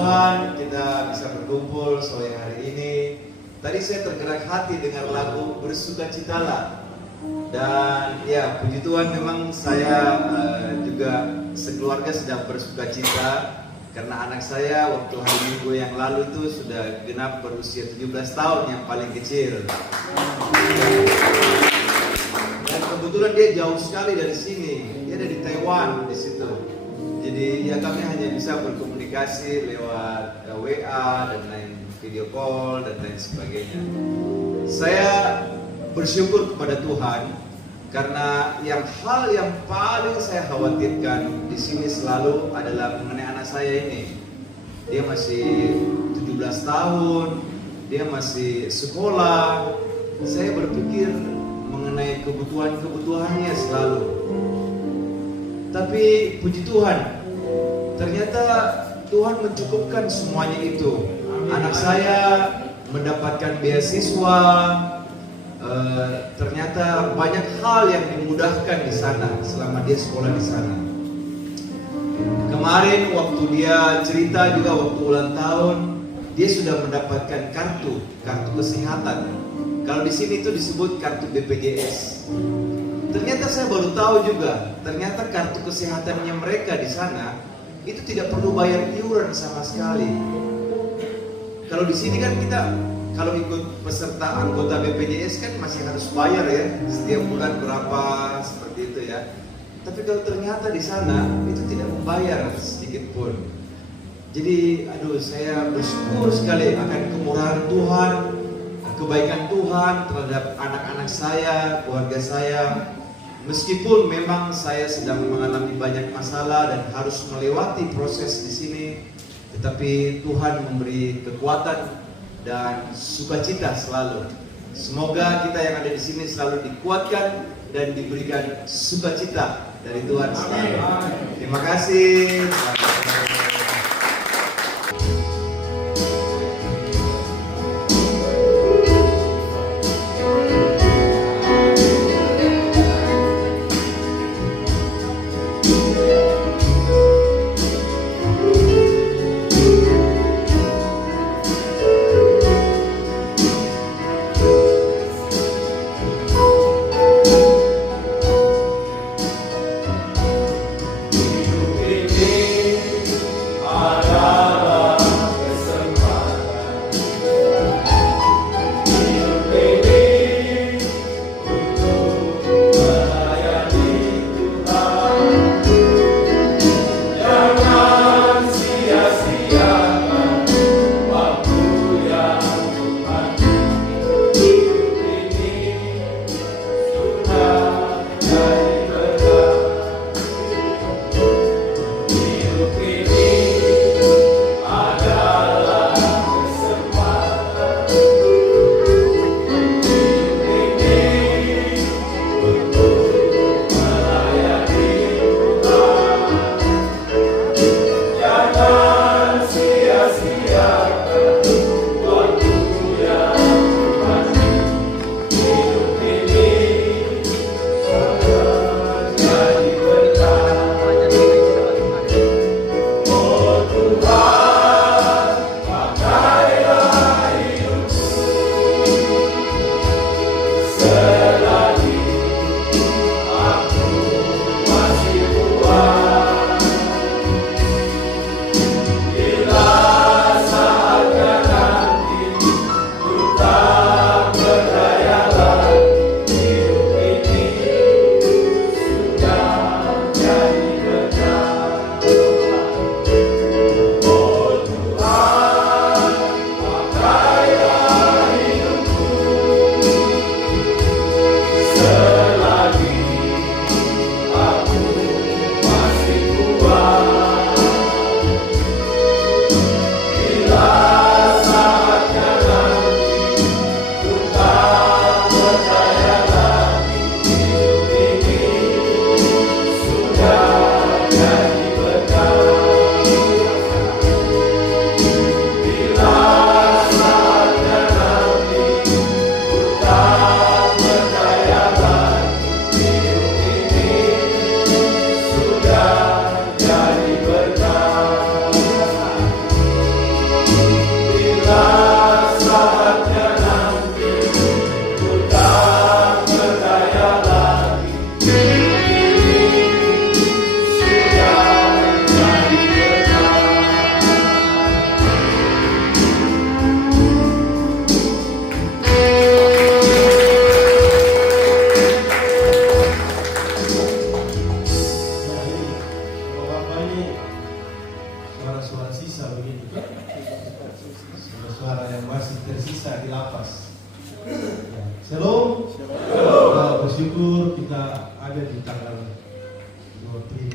Tuhan kita bisa berkumpul sore hari ini. Tadi saya tergerak hati dengar lagu Bersukacitalah. Dan ya, puji Tuhan memang saya juga sekeluarga sedang bersukacita karena anak saya waktu hari Minggu yang lalu itu sudah genap berusia 17 tahun yang paling kecil. Dan kebetulan dia jauh sekali dari sini, dia dari Taiwan di situ. Jadi ya kami hanya bisa berkomunikasi lewat WA dan lain video call dan lain sebagainya. Saya bersyukur kepada Tuhan karena hal yang paling saya khawatirkan di sini selalu adalah mengenai anak saya ini. Dia masih 17 tahun, dia masih sekolah. Saya berpikir mengenai kebutuhannya selalu. Tapi puji Tuhan, ternyata Tuhan mencukupkan semuanya itu. Anak saya mendapatkan beasiswa, ternyata banyak hal yang dimudahkan di sana selama dia sekolah di sana. Kemarin waktu dia cerita juga waktu ulang tahun, dia sudah mendapatkan kartu kesehatan. Kalau di sini itu disebut kartu BPJS. Ternyata saya baru tahu juga, ternyata kartu kesehatannya mereka di sana itu tidak perlu bayar iuran sama sekali. Kalau di sini kan kita kalau ikut peserta anggota BPJS kan masih harus bayar ya, setiap bulan berapa seperti itu ya. Tapi kalau ternyata di sana itu tidak membayar sedikit pun. Jadi saya bersyukur sekali akan kemurahan Tuhan, kebaikan Tuhan terhadap anak-anak saya, keluarga saya. Meskipun memang saya sedang mengalami banyak masalah dan harus melewati proses di sini, tetapi Tuhan memberi kekuatan dan sukacita selalu. Semoga kita yang ada di sini selalu dikuatkan dan diberikan sukacita dari Tuhan selalu. Terima kasih. ini. Suara yang masih tersisa di lapas. Shalom. Kita bersyukur kita ada di tanggal 25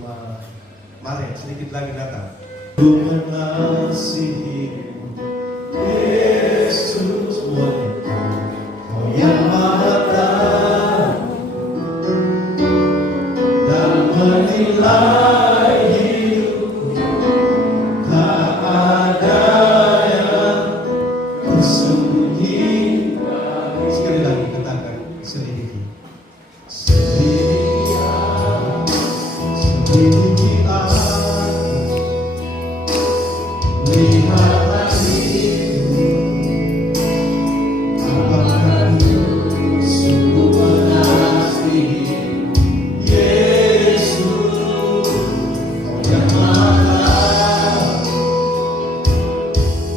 Maret, sedikit lagi datang. Ku mengasihimu, Yesus, semuanya. Kau yang Maha Tahu dan menilai hidupku, tak ada yang tersembunyi. Sekali lagi katakan, selidiki. Selidiki aku, selidiki aku. Lihat hatiku, apakah sungguh mengasihi Yesus, Kau yang Maha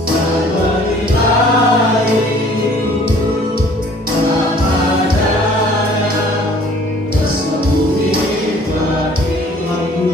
dan menilai hidupku, tak ada yang tersembunyi bagi aku.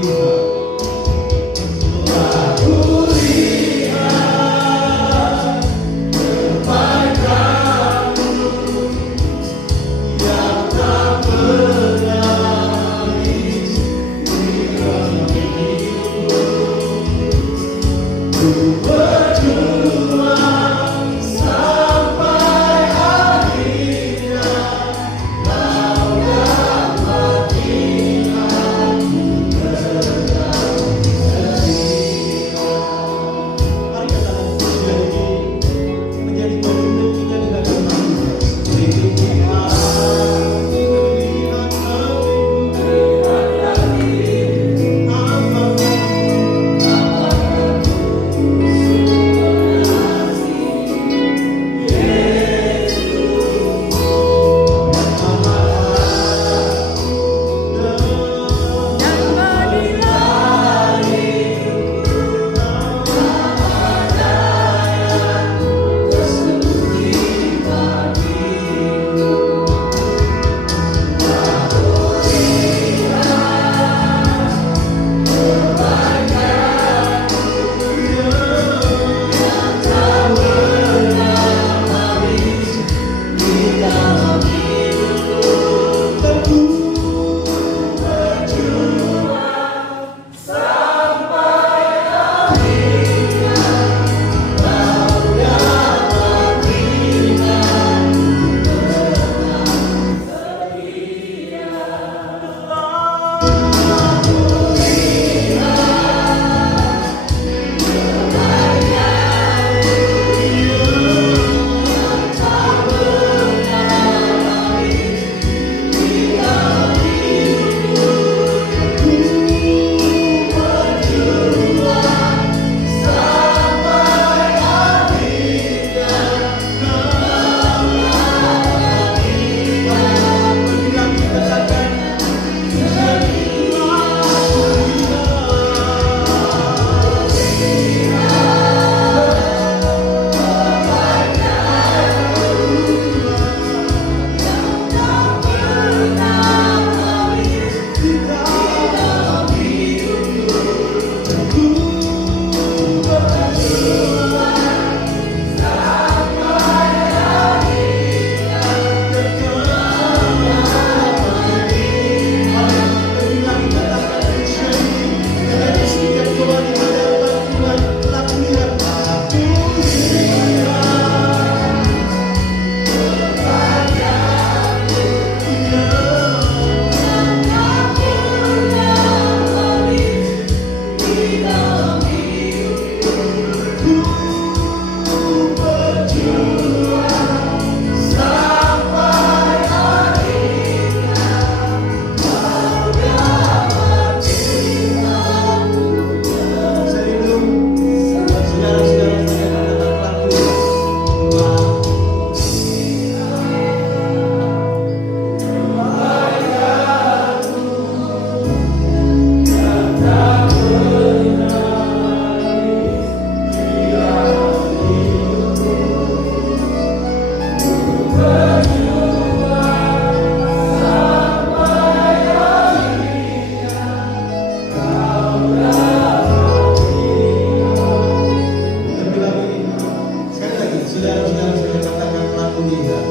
Saudara-saudara saya katakan aku lihat.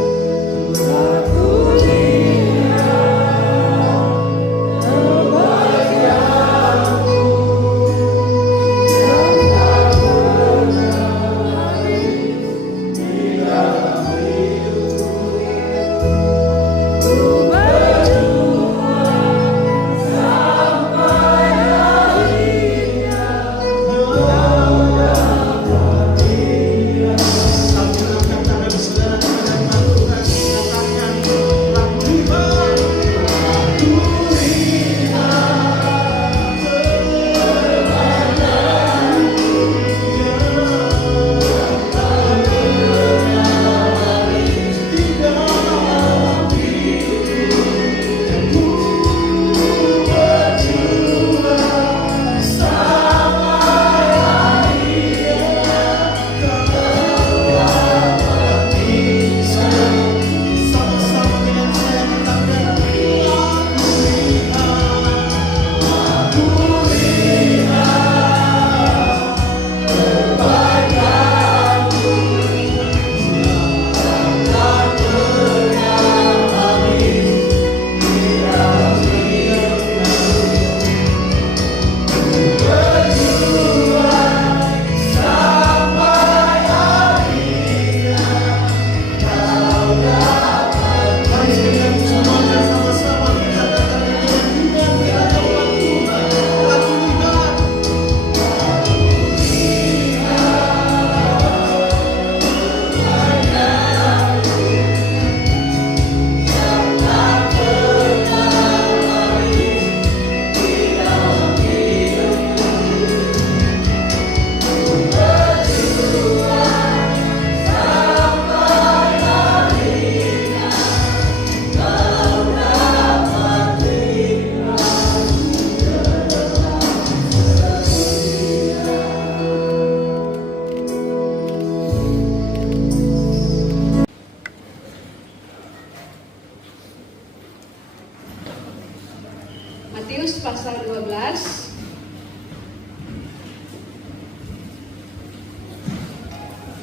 Matius pasal 12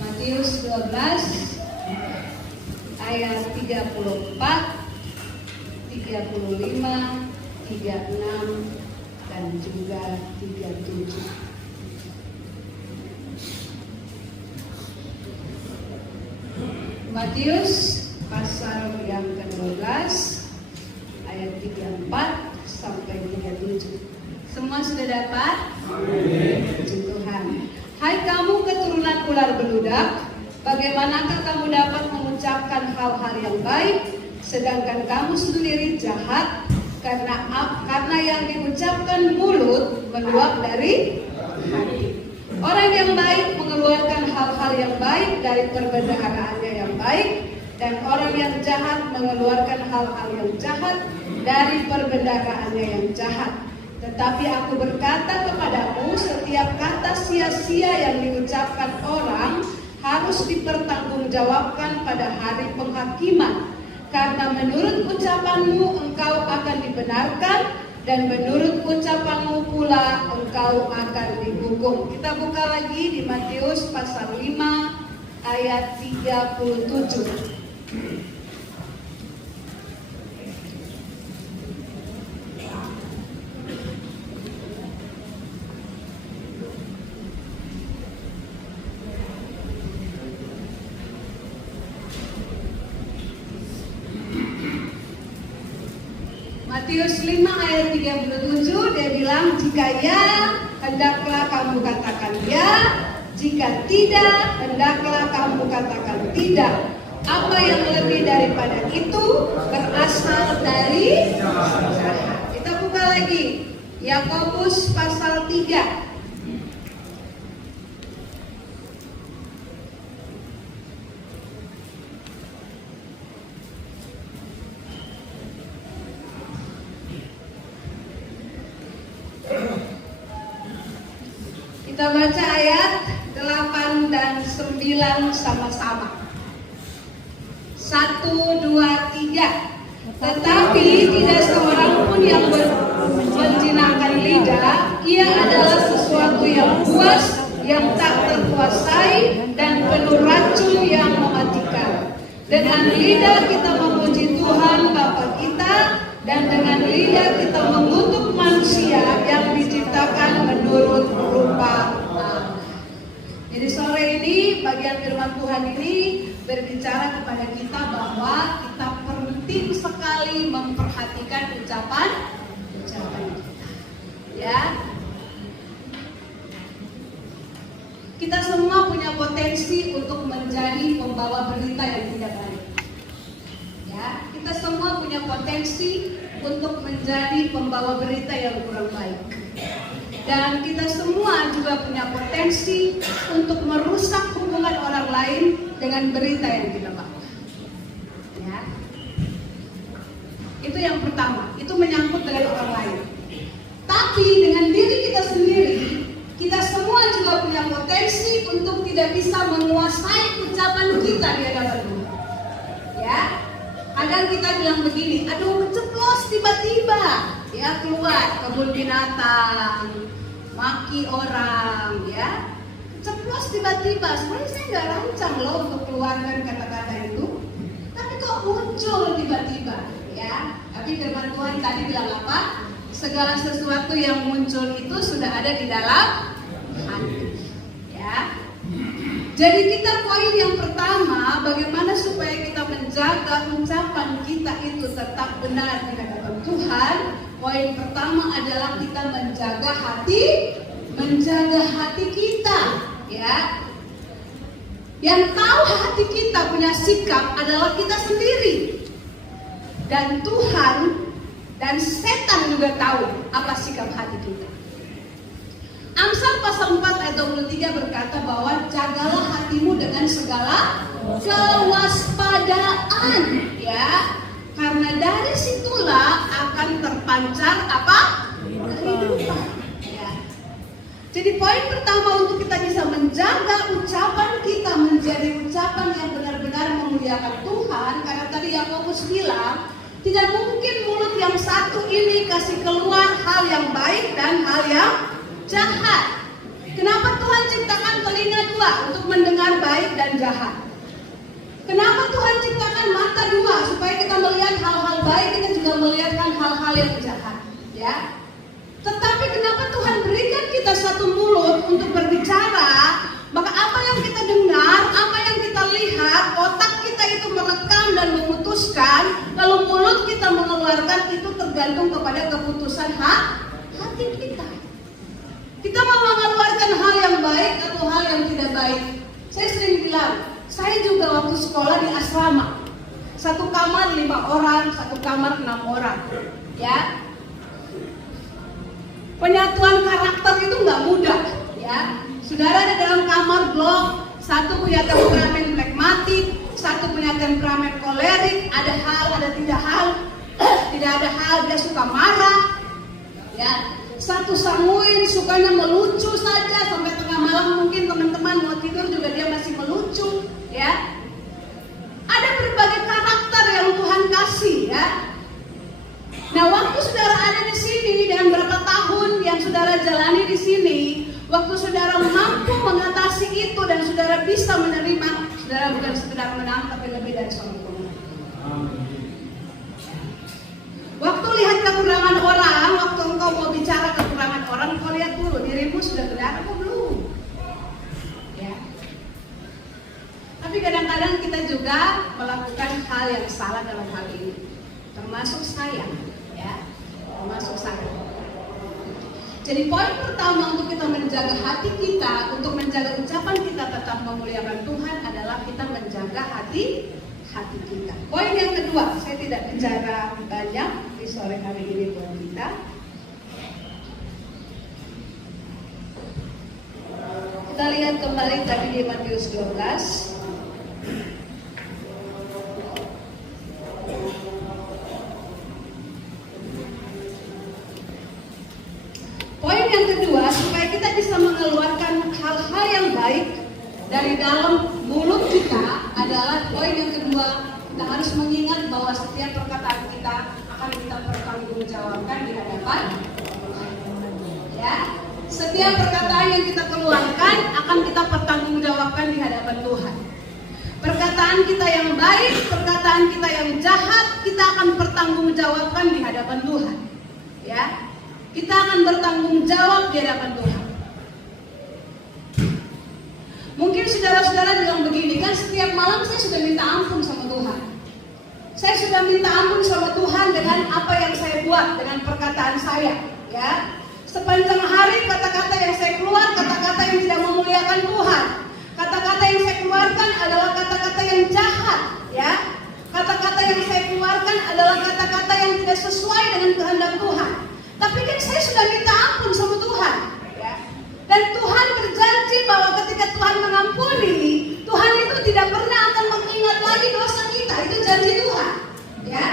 Matius 12 ayat 34, 35, 36 dan juga 37. Matius pasal yang ke-12 ayat 34 sampai 37. Semua sudah dapat? Amin. Puji Tuhan. Hai kamu keturunan ular beludak, bagaimanakah kamu dapat mengucapkan hal-hal yang baik, sedangkan kamu sendiri jahat? Karena yang diucapkan mulut meluap dari hati. Orang yang baik mengeluarkan hal-hal yang baik dari perbendaharaannya yang baik, dan orang yang jahat mengeluarkan hal-hal yang jahat dari perbendaharaannya yang jahat. Tetapi aku berkata kepadamu, setiap kata sia-sia yang diucapkan orang harus dipertanggungjawabkan pada hari penghakiman. Karena menurut ucapanmu engkau akan dibenarkan, dan menurut ucapanmu pula engkau akan dihukum. Kita buka lagi di Matius pasal 5 ayat 37. Matius 5 ayat 37, dia bilang, jika ya, hendaklah kamu katakan ya, jika tidak, hendaklah kamu katakan tidak. Apa yang lebih daripada itu berasal dari jahat. Kita buka lagi Yakobus pasal 3. Kita baca ayat 8 dan 9 sama-sama. 1, 2, 3. Tetapi tidak seorang pun yang menjinakkan lidah, ia adalah sesuatu yang buas, yang tak terkuasai dan penuh racun, Dengan lidah kita memuji Tuhan Bapa kita, dan dengan lidah kita mengutuk manusia yang diciptakan menurut rupa Allah. Jadi sore ini bagian firman Tuhan ini berbicara kepada kita bahwa kita penting sekali memperhatikan ucapan kita. Ya. Kita semua punya potensi untuk menjadi pembawa berita yang tidak baik. Ya, kita semua punya potensi untuk menjadi pembawa berita yang kurang baik. Dan kita semua juga punya potensi untuk merusak hubungan orang lain dengan berita yang kita bawa. Ya. Itu yang pertama, itu menyangkut dengan orang lain. Tapi dengan diri kita sendiri, kita semua juga punya potensi untuk tidak bisa menguasai ucapan kita di hadapan Tuhan. Ya, kadang kita bilang begini, aduh keceplos tiba-tiba, ya keluar kebun binatang, maki orang, ya, keceplos tiba-tiba. Sebenarnya saya nggak rancang loh untuk keluarkan kata-kata itu, tapi kok muncul tiba-tiba, ya. Tapi firman Tuhan tadi bilang apa? Segala sesuatu yang muncul itu sudah ada di dalam hati. Ya. Jadi kita poin yang pertama, bagaimana supaya kita menjaga ucapan kita itu tetap benar di hadapan Tuhan. Poin pertama adalah kita menjaga hati kita. Ya. Yang tahu hati kita punya sikap adalah kita sendiri. Dan Tuhan dan setan juga tahu apa sikap hati kita. Amsal pasal 4 ayat 23 berkata bahwa jagalah hatimu dengan segala kewaspadaan, ya, karena dari situlah akan terpancar apa? Kehidupan. Ya. Jadi poin pertama untuk kita bisa menjaga ucapan kita menjadi ucapan yang benar-benar memuliakan Tuhan, karena tadi Yakobus bilang tidak mungkin mulut yang satu ini kasih keluar hal yang baik dan hal yang jahat. Kenapa Tuhan ciptakan telinga dua untuk mendengar baik dan jahat? Kenapa Tuhan ciptakan mata dua supaya kita melihat hal-hal baik, kita juga melihat hal-hal yang jahat, ya? Tetapi kenapa Tuhan berikan kita satu mulut untuk berbicara? Maka apa yang kita dengar, apa yang kita lihat, otak kita itu merekam dan memutuskan, lalu mulut kita mengeluarkan, itu tergantung kepada keputusan hati kita. Kita mau mengeluarkan hal yang baik atau hal yang tidak baik. Saya sering bilang, saya juga waktu sekolah di asrama, satu kamar 5 orang, satu kamar 6 orang, ya. Penyatuan karakter itu nggak mudah, ya. Saudara ada dalam kamar blok, satu punya temperamen flegmatik, satu punya temperamen kolerik, ada hal, ada tidak hal, tidak ada hal, dia suka marah, ya. Satu sanguin, sukanya melucu saja, sampai tengah malam mungkin teman-teman mau tidur juga dia masih melucu, ya. Ada berbagai karakter yang Tuhan kasih, ya. Nah, waktu saudara ada di sini dengan berapa tahun yang saudara jalani di sini, waktu saudara mampu mengatasi itu dan saudara bisa menerima, saudara bukan sekedar menang tapi lebih dari seorang pemenang. Waktu lihat kekurangan orang, waktu engkau mau bicara kekurangan orang, kau lihat dulu dirimu sudah benar atau belum. Ya. Tapi kadang-kadang kita juga melakukan hal yang salah dalam hal ini, termasuk saya, ya, termasuk saya. Jadi poin pertama untuk kita menjaga hati kita, untuk menjaga ucapan kita tetap memuliakan Tuhan adalah kita menjaga hati kita. Poin yang kedua, saya tidak bicara banyak di sore hari ini buat kita. Kita lihat kembali tadi di Matius 12. Poin yang kedua, supaya kita bisa mengeluarkan hal-hal yang baik dari dalam mulut kita adalah poin yang kedua, kita harus mengingat bahwa setiap perkataan kita akan kita pertanggungjawabkan di hadapan, ya. Setiap perkataan yang kita keluarkan akan kita pertanggungjawabkan di hadapan Tuhan. Perkataan kita yang baik, perkataan kita yang jahat, kita akan bertanggungjawabkan di hadapan Tuhan. Ya, kita akan bertanggung jawab di hadapan Tuhan. Mungkin saudara-saudara bilang begini, kan setiap malam saya sudah minta ampun sama Tuhan. Saya sudah minta ampun sama Tuhan dengan apa yang saya buat, dengan perkataan saya. Ya, sepanjang hari kata-kata yang saya keluar, kata-kata yang tidak memuliakan Tuhan. Kata-kata yang saya keluarkan adalah kata-kata yang jahat, ya. Kata-kata yang saya keluarkan adalah kata-kata yang tidak sesuai dengan kehendak Tuhan. Tapi kan saya sudah minta ampun sama Tuhan, ya. Dan Tuhan berjanji bahwa ketika Tuhan mengampuni, Tuhan itu tidak pernah akan mengingat lagi dosa kita. Itu janji Tuhan, ya.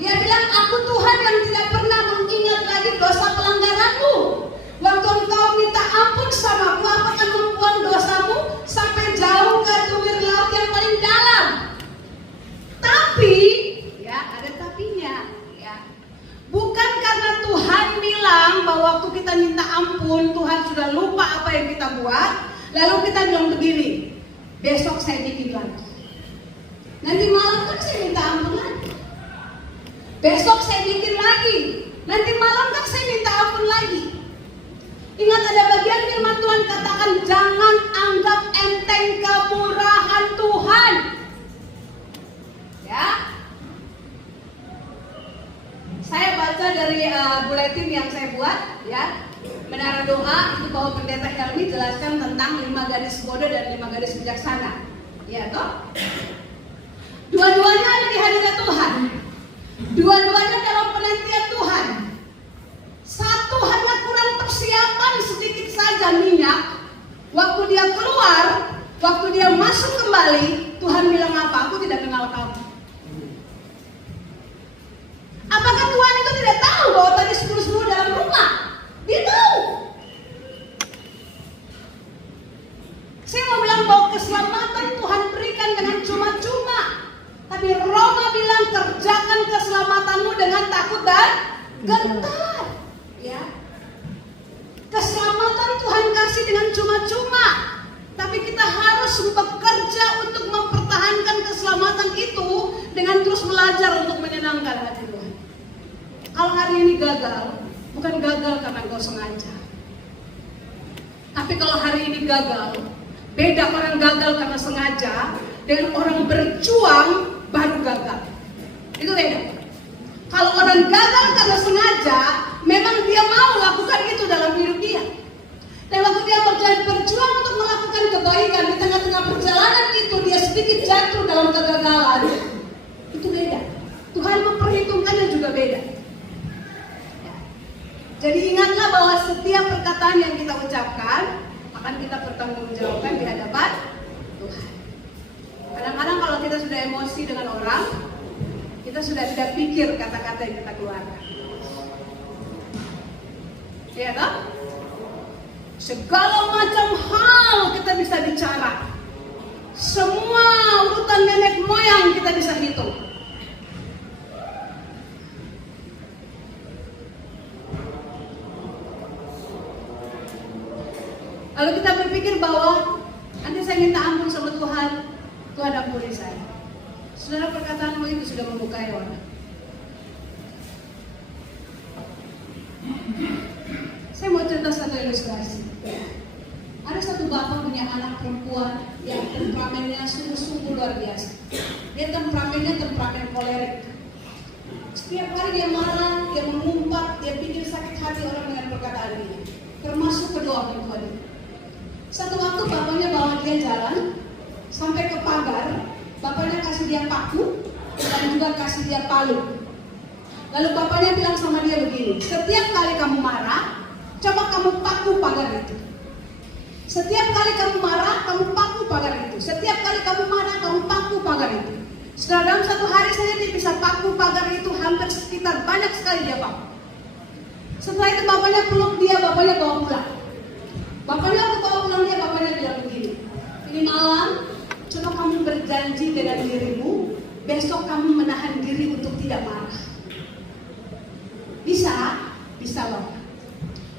Dia bilang, aku Tuhan yang tidak pernah mengingat lagi dosa pelanggaranmu. Waktu engkau minta ampun sama aku, aku akan membuang dosamu sampai jauh ke tumir laut yang paling dalam. Tapi, ya ada tapinya, ya. Bukan karena Tuhan bilang bahwa waktu kita minta ampun, Tuhan sudah lupa apa yang kita buat, lalu kita bilang begini, besok saya bikin lagi. Nanti malam kan saya minta ampun lagi. Besok saya bikin lagi. Nanti malam kan saya minta ampun lagi. Ingat ada bagian firman Tuhan katakan, jangan anggap enteng kemurahan Tuhan. Ya. Saya baca dari buletin yang saya buat, ya. Menara doa itu bahwa Pendeta Helmi jelaskan tentang 5 garis bodoh dan 5 garis bijaksana. Ya toh? Dua-duanya ada di hadirat Tuhan. Dua-duanya dalam penantian Tuhan. Satu hanya kurang persiapan sedikit saja minyak. Waktu dia keluar, waktu dia masuk kembali, Tuhan bilang apa? Aku tidak kenal kamu. Apakah Tuhan itu tidak tahu bahwa tadi 10 dalam rumah? Dia tahu. Saya mau bilang bahwa keselamatan Tuhan berikan dengan cuma-cuma. Tapi Roma bilang kerjakan keselamatanmu dengan takut dan gentar. Ya. Keselamatan Tuhan kasih dengan cuma-cuma. Tapi kita harus bekerja untuk mempertahankan keselamatan itu dengan terus belajar untuk menyenangkan hati Tuhan. Kalau hari ini gagal, bukan gagal karena kau sengaja. Tapi kalau hari ini gagal, beda orang gagal karena sengaja dengan orang berjuang baru gagal. Itu beda. Kalau orang gagal karena sengaja, memang dia mau lakukan itu dalam hidup dia. Dan waktu dia berjuang untuk melakukan kebaikan, di tengah-tengah perjalanan itu dia sedikit jatuh dalam kegagalan. Itu beda. Tuhan memperhitungkannya juga beda. Jadi ingatlah bahwa setiap perkataan yang kita ucapkan akan kita pertanggungjawabkan di hadapan Tuhan. Kadang-kadang kalau kita sudah emosi dengan orang, kita sudah tidak pikir kata-kata yang kita keluarkan. Ya toh? Segala macam hal kita bisa bicara. Semua urutan nenek moyang kita bisa hitung. Lalu kita berpikir bahwa nanti saya minta ampun sama Tuhan, Tuhan ampuni saya. Saudara, perkataanmu itu sudah membukai orang. Saya mau cerita satu ilustrasi. Ada satu bapak punya anak perempuan yang temperamennya sungguh-sungguh luar biasa. Dia temperamennya temperamen kolerik. Setiap hari dia marah, dia mengumpat, dia bikin sakit hati orang dengan perkataan dia. Termasuk kedua orang tua dia. Satu waktu bapaknya bawa dia jalan sampai ke pagar, bapaknya kasih dia paku dan juga kasih dia palu. Lalu bapaknya bilang sama dia begini, setiap kali kamu marah, coba kamu paku pagar itu. Setiap kali kamu marah, kamu paku pagar itu. Setiap kali kamu marah, kamu paku pagar itu. Setelah dalam satu hari saja dia bisa paku pagar itu hampir sekitar banyak sekali dia paku. Setelah itu bapaknya peluk dia, bapaknya bawa pulang. Bapaknya aku bawa pulang dia, bapaknya bilang begini, ini malam, coba kamu berjanji dengan dirimu, besok kamu menahan diri untuk tidak marah. Bisa? Bisa Bapak.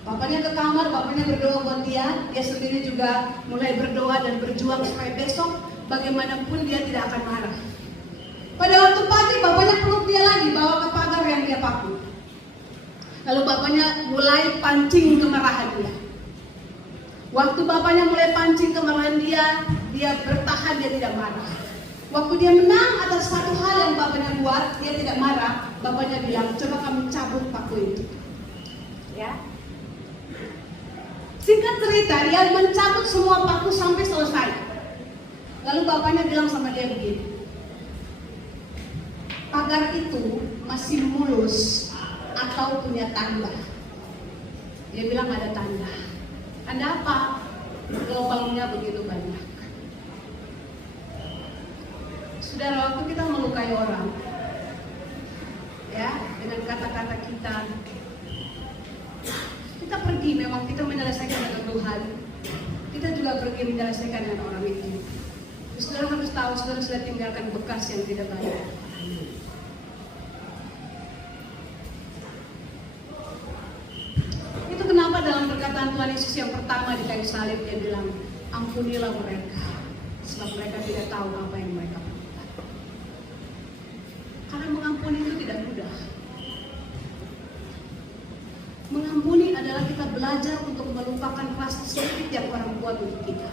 Bapak Bapaknya ke kamar, bapaknya berdoa buat dia sendiri juga mulai berdoa dan berjuang supaya besok bagaimanapun dia tidak akan marah. Pada waktu pagi bapaknya peluk dia lagi, bawa ke pagar yang dia paku. Lalu bapaknya mulai pancing kemarahan dia. Waktu bapaknya mulai pancing kemarahan dia bertahan, dia tidak marah. Waktu dia menang atas satu hal yang bapaknya buat, dia tidak marah. Bapaknya bilang, coba kamu cabut paku itu. Ya. Singkat cerita, dia mencabut semua paku sampai selesai. Lalu bapaknya bilang sama dia begini, pagar itu masih mulus atau punya tanda? Dia bilang ada tanda. Tanda apa? Lubangnya begitu banyak. Saudara, waktu kita melukai orang, ya, dengan kata-kata kita pergi, memang kita menyelesaikan dengan Tuhan, kita juga pergi menyelesaikan dengan orang itu. Saudara harus tahu, saudara sudah tinggalkan bekas yang tidak baik. Itu kenapa dalam perkataan Tuhan Yesus yang pertama di kayu salib dia bilang, ampunilah mereka, sebab mereka tidak tahu apa yang mereka perbuat. Karena mengampuni itu tidak mudah. Mengampuni adalah kita belajar untuk melupakan rasa sakit yang orang buat untuk kita.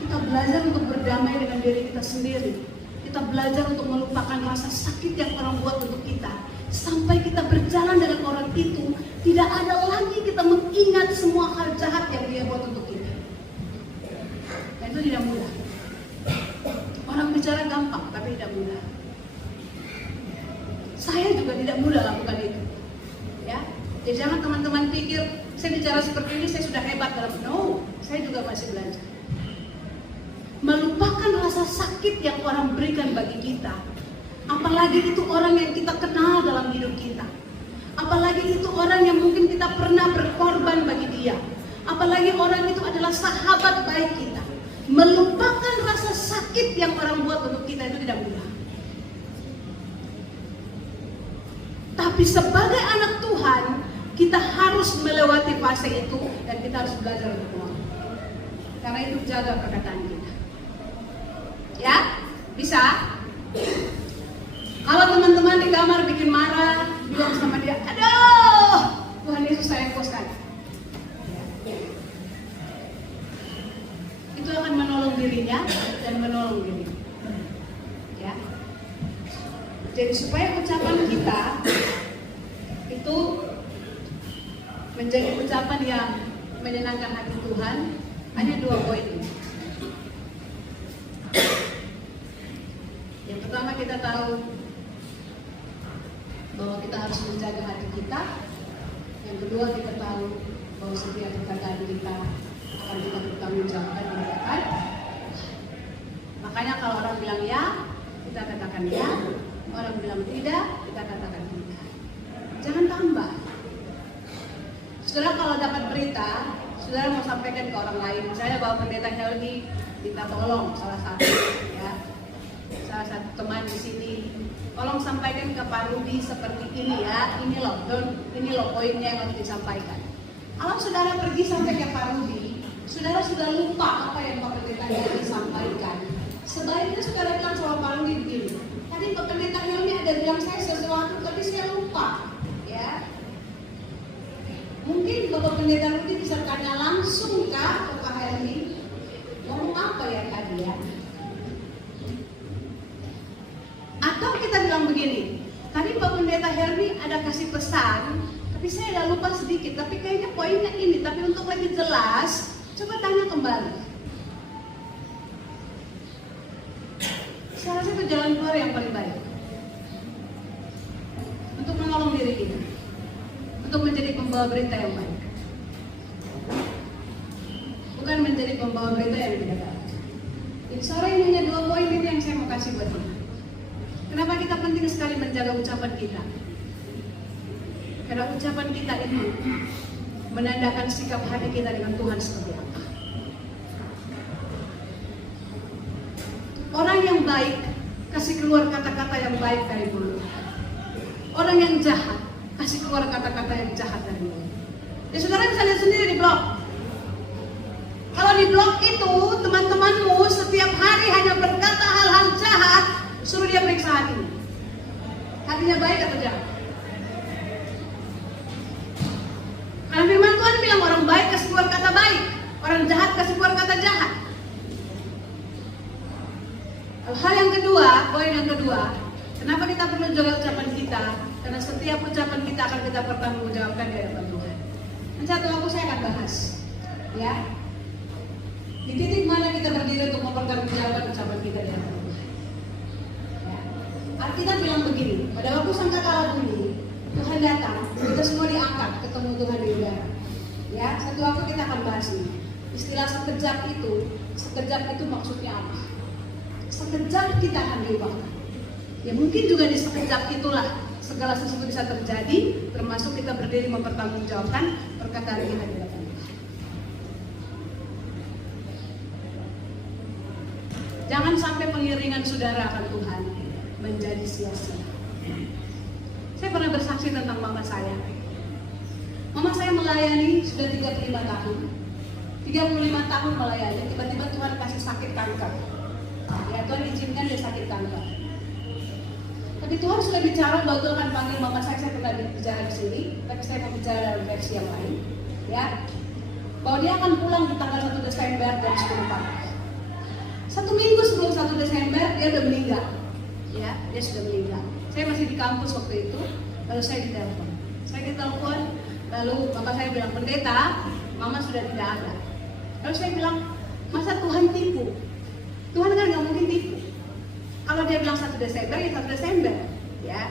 Kita belajar untuk berdamai dengan diri kita sendiri. Kita belajar untuk melupakan rasa sakit yang orang buat untuk kita. Sampai kita berjalan dengan orang itu, tidak ada lagi kita mengingat semua hal jahat yang dia buat untuk kita. Dan itu tidak mudah. Orang bicara gampang, tapi tidak mudah. Saya juga tidak mudah lakukan itu. Ya, jadi jangan teman-teman pikir saya bicara seperti ini saya sudah hebat dalam. No, saya juga masih belajar. Melupakan rasa sakit yang orang berikan bagi kita. Apalagi itu orang yang kita kenal dalam hidup kita. Apalagi itu orang yang mungkin kita pernah berkorban bagi dia. Apalagi orang itu adalah sahabat baik kita. Melupakan rasa sakit yang orang buat untuk kita itu tidak mudah. Tapi sebagai anak Tuhan, kita harus melewati fase itu dan kita harus belajar untuk mengampuni. Karena itu jaga perkataan kita. Ya, bisa? Kalau teman-teman di kamar bikin marah, bilang sama dia, aduh, Tuhan Yesus sayangku sekali. Itu akan menolong dirinya dan menolong diri. Ya. Jadi supaya ucapan kita itu menjadi ucapan yang menyenangkan hati Tuhan, hanya 2 poin. Yang pertama kita tahu bahwa kita harus menjaga hati kita. Yang kedua kita tahu bahwa setiap perkataan kita akan kita bertanggung jawabkan di hadapan. Makanya kalau orang bilang ya, kita katakan ya. Orang bilang tidak, kita katakan tidak. Jangan tambah. Saudara kalau dapat berita, saudara mau sampaikan ke orang lain. Misalnya bahwa pendeta Helgi minta tolong salah satu teman di sini, tolong sampaikan ke Pak Rudi seperti ini ya, ini loh poinnya yang harus disampaikan. Kalau saudara pergi sampai ke Pak Rudi, saudara sudah lupa apa yang Pak Pendeta Helmi sampaikan. Sebaiknya saudara bilang sama Pak Rudi begini, tadi Pak Pendeta Helmi ada bilang saya sesuatu, tapi saya lupa. Ya, mungkin Bapak Pendeta Rudi bisa tanya langsung kah ke Pak Helmi, ngomong apa ya tadi ya? Atau kita bilang begini, tadi Pak Pendeta Helmi ada kasih pesan, tapi saya udah lupa sedikit, tapi kayaknya poinnya ini, tapi untuk lebih jelas, coba tanya kembali. Saya rasa itu jalan keluar yang paling baik untuk menolong diri kita, untuk menjadi pembawa berita yang baik, bukan menjadi pembawa berita yang tidak baik. Jadi sore ini hanya 2 poin ini yang saya mau kasih buat kita. Kenapa kita penting sekali menjaga ucapan kita? Karena ucapan kita ini menandakan sikap hati kita dengan Tuhan seperti apa. Orang yang baik kasih keluar kata-kata yang baik dari mulut. Orang yang jahat kasih keluar kata-kata yang jahat dari mulut. Ya saudara bisa lihat sendiri di blog. Kalau di blog itu teman-temanmu setiap hari hanya berkata hal-hal jahat, suruh dia periksa hatinya. Hatinya baik atau jahat? Karena firman Tuhan bilang orang baik kasih keluar kata baik, orang jahat kasih keluar kata jahat. Hal yang kedua, poin yang kedua, kenapa kita perlu jaga ucapan kita? Karena setiap ucapan kita akan kita pertanggungjawabkan di hadapan Tuhan. Dan satu waktu saya akan bahas, ya, di titik mana kita berdiri untuk mempertanggungjawabkan ucapan kita di hadapan Tuhan. Ya. Alkitab bilang begini, pada waktu sangkakala bunyi, Tuhan datang, kita semua diangkat ketemu Tuhan di udara. Ya, satu waktu kita akan bahas ini. Istilah sekejap itu maksudnya apa? Sekejap kita akan diubahkan. Ya mungkin juga di sekejap itulah segala sesuatu bisa terjadi, termasuk kita berdiri mempertanggungjawabkan perkataan kita di hadapan Tuhan. Jangan sampai pengiringan saudara akan Tuhan menjadi sia-sia. Saya pernah bersaksi tentang mama saya. Mama saya melayani sudah 35 tahun. 35 tahun melayani, tiba-tiba Tuhan kasih sakit kanker. Ya Tuhan izinkan dia sakit kanker. Tapi Tuhan sudah bicara bahwa Tuhan akan panggil mama saya pernah bicara di sini, tapi saya mau bicara dalam versi yang lain. Ya, bahwa dia akan pulang di tanggal 1 Desember jam 10 pagi. 1 minggu sebelum 1 Desember dia sudah meninggal. Ya, dia sudah meninggal. Saya masih di kampus waktu itu, lalu saya ditelepon, lalu bapak saya bilang, pendeta, mama sudah tidak ada. Lalu saya bilang, masa Tuhan tipu? Tuhan kan nggak mungkin tipu. Kalau dia bilang 1 Desember, ya 1 Desember. Ya.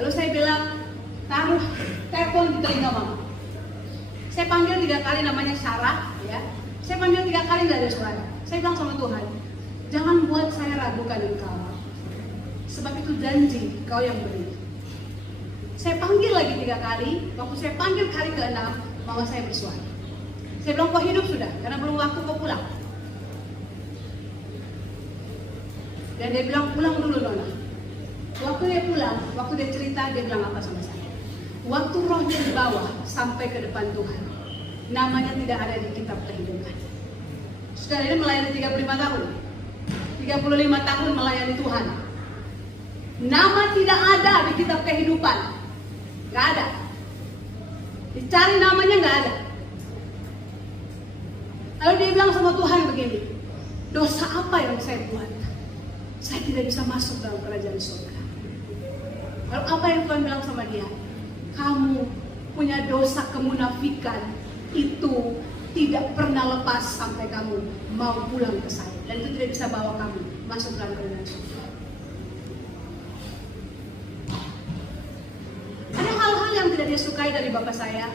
Lalu saya bilang, taruh telepon di telinga mama. Saya panggil 3 kali, namanya Sarah. Ya. Saya panggil 3 kali nggak ada suara. Saya bilang sama Tuhan, jangan buat saya ragukan Engkau. Sebab itu janji Kau yang beri. Saya panggil lagi 3 kali. Waktu saya panggil kali ke-6, mama saya bersuara. Saya bilang, kau hidup sudah, karena belum waktu kau pulang. Dan dia bilang, pulang dulu Nona. Waktu dia pulang, waktu dia cerita, dia bilang apa sama saya? Waktu rohnya dibawa sampai ke depan Tuhan, namanya tidak ada di kitab kehidupan. Saudara ini melayani 35 tahun. 35 tahun melayani Tuhan. Nama tidak ada di kitab kehidupan. Gak ada. Dicari namanya gak ada. Lalu dia bilang sama Tuhan begini, dosa apa yang saya buat? Saya tidak bisa masuk dalam kerajaan surga. Lalu apa yang Tuhan bilang sama dia? Kamu punya dosa kemunafikan itu tidak pernah lepas sampai kamu mau pulang ke saya. Dan itu tidak bisa bawa kamu masuk dalam kerajaan surga. Ada hal-hal yang tidak dia sukai dari bapak saya.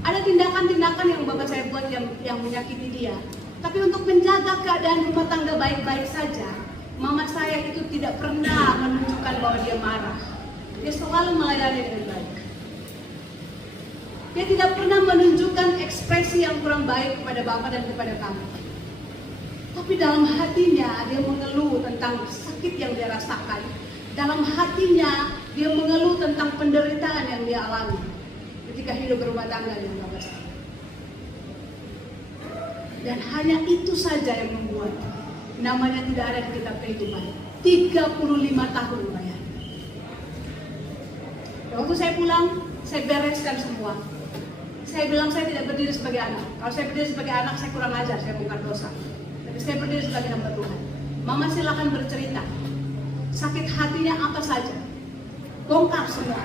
Ada tindakan-tindakan yang bapak saya buat yang menyakiti dia. Tapi untuk menjaga keadaan rumah tangga baik-baik saja, mama saya itu tidak pernah menunjukkan bahwa dia marah. Dia selalu melayani dengan baik. Dia tidak pernah menunjukkan ekspresi yang kurang baik kepada bapak dan kepada kami. Tapi dalam hatinya dia mengeluh tentang sakit yang dia rasakan. Dalam hatinya dia mengeluh tentang penderitaan yang dia alami ketika hidup berumah tangga dengan bapak saya. Dan hanya itu saja yang membuat namanya tidak ada di kitab kehidupan. 35 tahun melayani. Waktu saya pulang, saya bereskan semua. Saya bilang saya tidak berdiri sebagai anak. Kalau saya berdiri sebagai anak, saya kurang ajar, saya bongkar dosa. Tapi saya berdiri sebagai hamba Tuhan. Mama silakan bercerita. Sakit hatinya apa saja. Bongkar semua.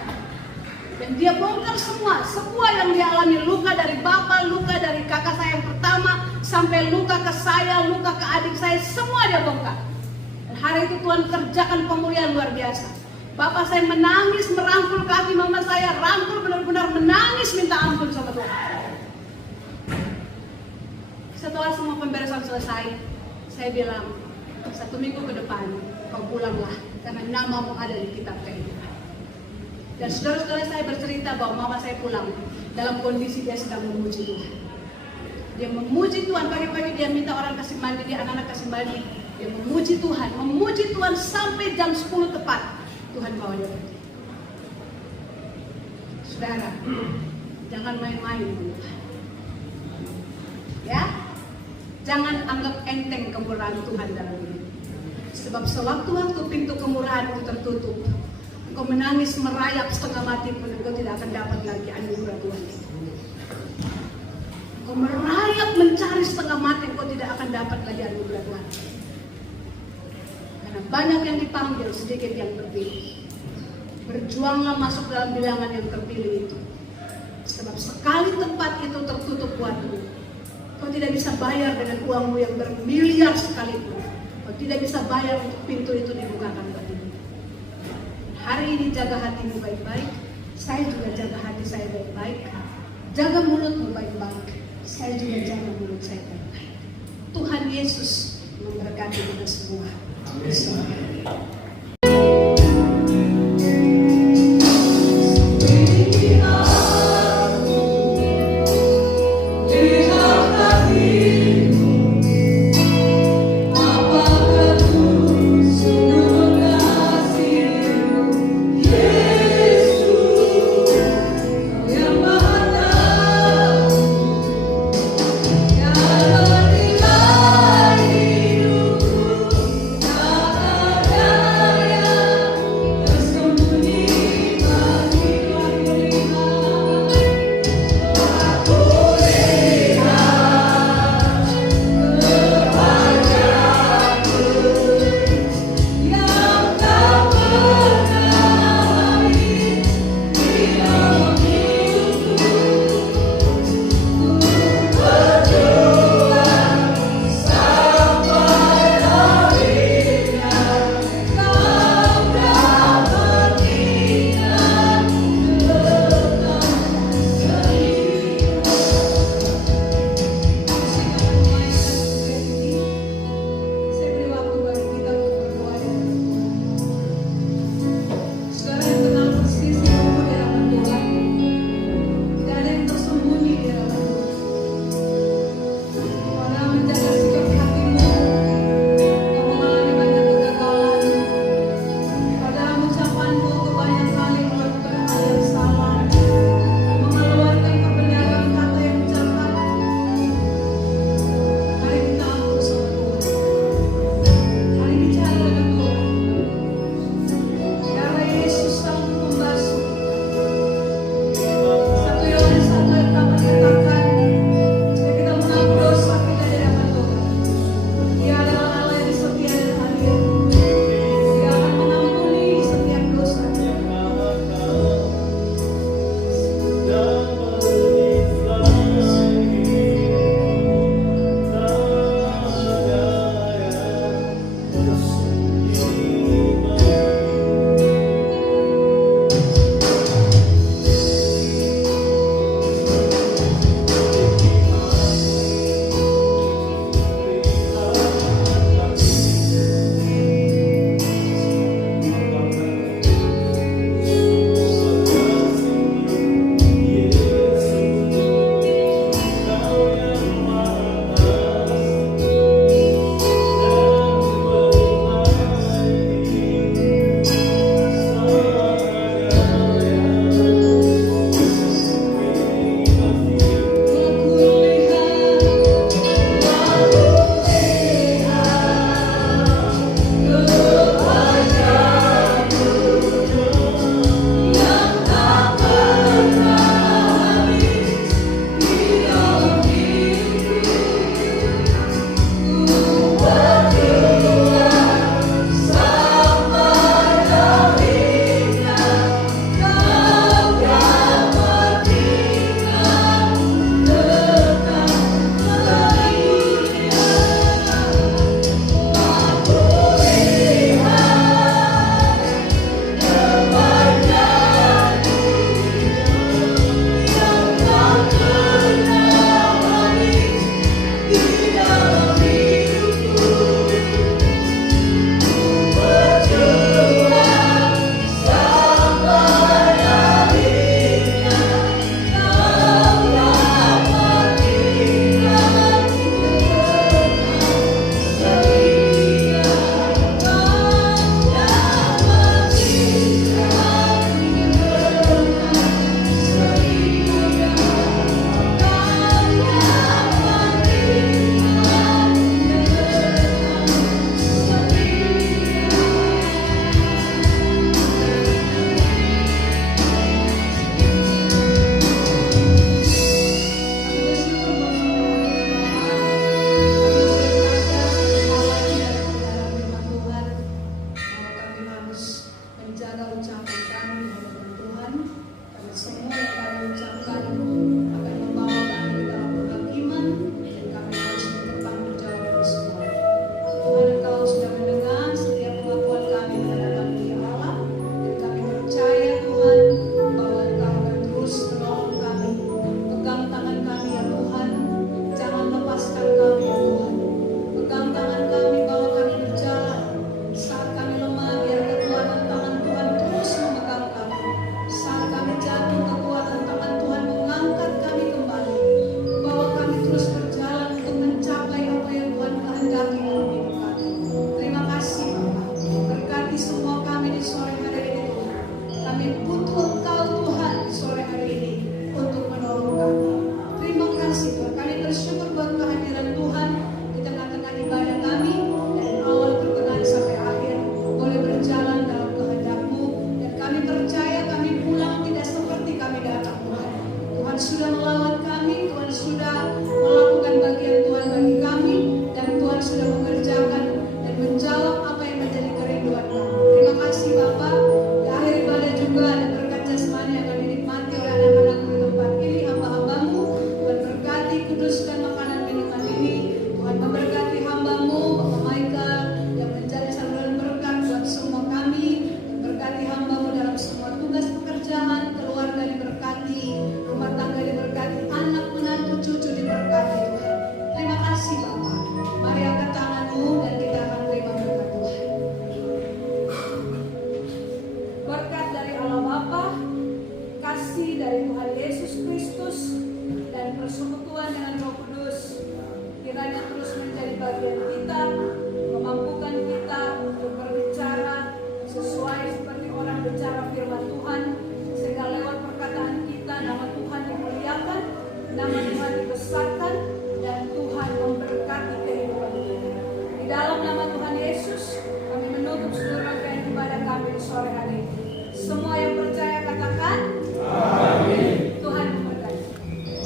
Dan dia bongkar semua yang dia alami, luka dari bapak, luka dari kakak saya yang pertama, sampai luka ke saya, luka ke adik saya, semua dia bongkar. Dan hari itu Tuhan kerjakan pemulihan luar biasa. Bapak saya menangis, merangkul kaki mama saya, rangkul benar-benar menangis minta ampun sama Tuhan. Setelah semua pemberesan selesai, saya bilang, 1 minggu ke depan, kau pulanglah, karena namamu ada di kitab kehidupan. Dan saudara-saudara saya bercerita bahwa mama saya pulang dalam kondisi dia sedang memuji Tuhan. Dia memuji Tuhan, pagi-pagi dia minta orang kasih mandi, dia anak-anak kasih mandi. Dia memuji Tuhan sampai jam 10 tepat. Tuhan bawa dia pergi. Saudara, Jangan main-main. Ya, jangan anggap enteng kemurahan Tuhan dalam hidup. Sebab sewaktu-waktu pintu kemurahan itu tertutup, engkau menangis merayap setengah mati pun engkau tidak akan dapat lagi anugerah Tuhan. Engkau merayap mencari setengah mati, engkau tidak akan dapat lagi anugerah Tuhan. Karena banyak yang dipanggil, sedikit yang terpilih. Berjuanglah masuk dalam bilangan yang terpilih itu. Sebab sekali tempat itu tertutup buatmu, kau tidak bisa bayar dengan uangmu yang bermiliar sekalipun. Kau tidak bisa bayar untuk pintu itu dibukakan bagimu. Hari ini jaga hatimu baik-baik. Saya juga jaga hati saya baik-baik. Jaga mulutmu baik-baik. Saya juga jaga mulut saya baik-baik. Tuhan Yesus memberkati kita semua. Amin.